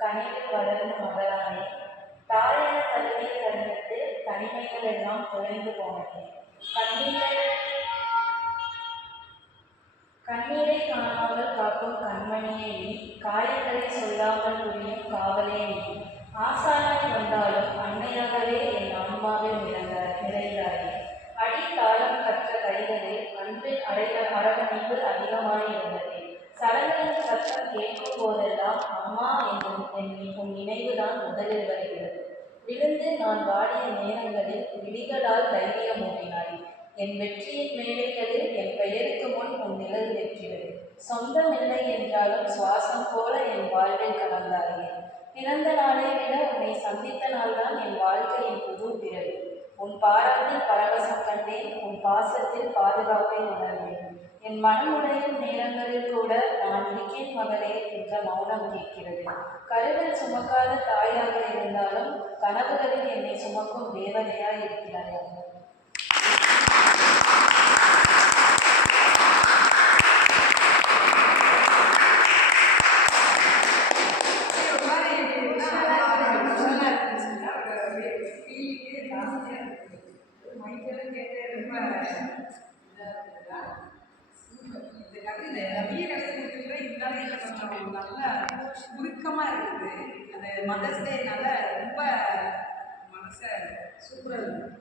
கனிவில் வளர்ந்த மகளானே, தாயென தழுவிய தருணத்து தனிமைகள் எல்லாம் தொலைந்து போனதே. கண்ணீரை காணாமல் காக்கும் கண்மணியே நீ, காயங்களை சொல்லாமல் புரியும் காவலே நீ. ஆசானாய் வந்தாலும் அன்னையாகவே என் ஆன்மாவில் நிறைந்தாயே. அடி தாளம் கற்ற கைகளில் அன்பின் அரவணைப்பு அதிகமாயிருந்தது. சடங்களின் சத்தம் கேட்கும் போதெல்லாம் அம்மா என்னும் உன் நினைவுதான் முதலில் வருகிறது. விழுந்து நான் வாடிய நேரங்களில் விழிகளால் தைரியமூட்டினாய். என் வெற்றியின் மேடைகளில் என் பெயருக்கு முன் உன் நிழல் வெற்றியது. சொந்தமில்லை என்றாலும் சுவாசம் போல என் வாழ்வில் கலந்தாயே. பிறந்த நாளை விட உன்னை சந்தித்த நாள்தான் என் வாழ்க்கையின் புது பிறவி. உன் பாராட்டில் பரவசம் கண்டேன், உன் பாசத்தில் பாதுகாப்பை உணர்ந்தேன். என் மனமுடையும் நேரங்களில் கூட நான் இருக்கேன் மகளே என்ற மௌனம் கேட்கிறது. கருவில் சுமக்காத தாயாக இருந்தாலும் கனவுகளில் என்னை சுமக்கும் தேவதையாய் இருக்கிறாய். நல்லா உருக்கமாக இருக்குது. அது மதர்ஸ் டேனால ரொம்ப மனசை சூப்பராக இருக்குது.